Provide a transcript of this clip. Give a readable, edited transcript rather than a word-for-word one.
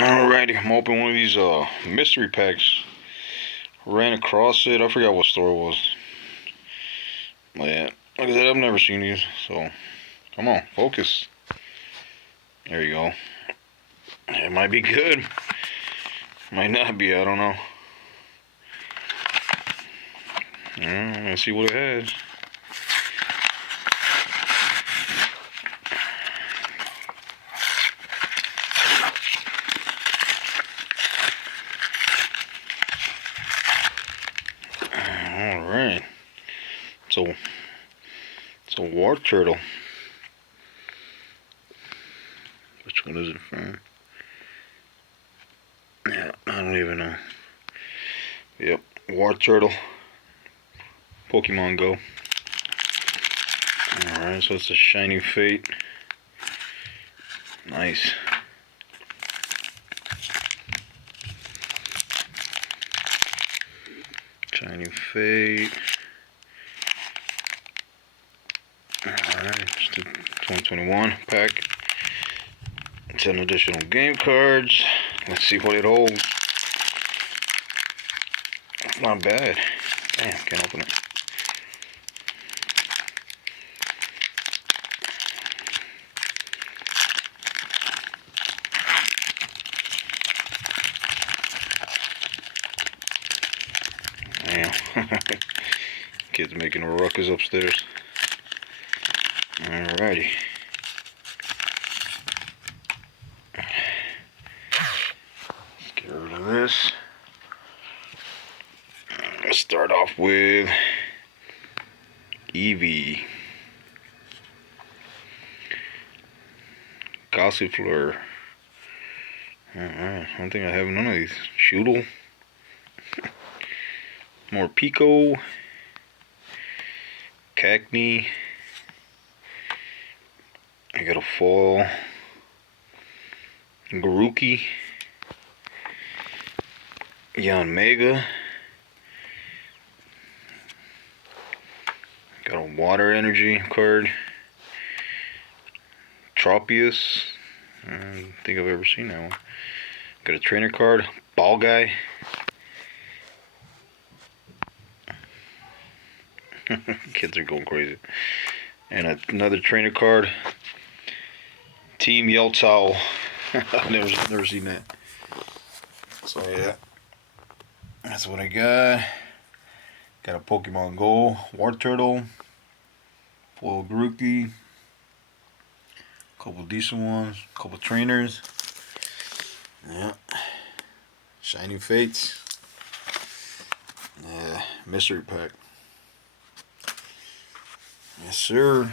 Alrighty, I'm opening one of these mystery packs. Ran across it. I forgot what store it was. But yeah, like I said, I've never seen these. So, come on, focus. There you go. It might be good. Might not be. I don't know. Let's see what it has. Alright. So, it's a war turtle. Which one is it from? Yeah, I don't even know. Yep, war turtle. Pokemon Go. Alright, so it's a Shiny Fate. Nice. Shiny Fate. Alright, just a 2021 pack. 10 additional game cards. Let's see what it holds. It's not bad. Damn, can't open it. Damn. Kids making a ruckus upstairs. Alrighty. Let's get rid of this. Let's start off with Eevee. Gossifleur. Alright, I don't think I have none of these. Shoodle. More Pico. Cacnea. I got a foil. Grookey. Yanmega. Got a water energy card. Tropius. I don't think I've ever seen that one. Got a trainer card. Ball Guy. Kids are going crazy. And another trainer card. Team Yeltao. I've never seen that. So yeah. That's what I got. Got a Pokemon Go. War Turtle. Foil Grookey. Couple decent ones. Couple trainers. Yeah. Shiny Fates. Yeah. Mystery pack. Yes, sir.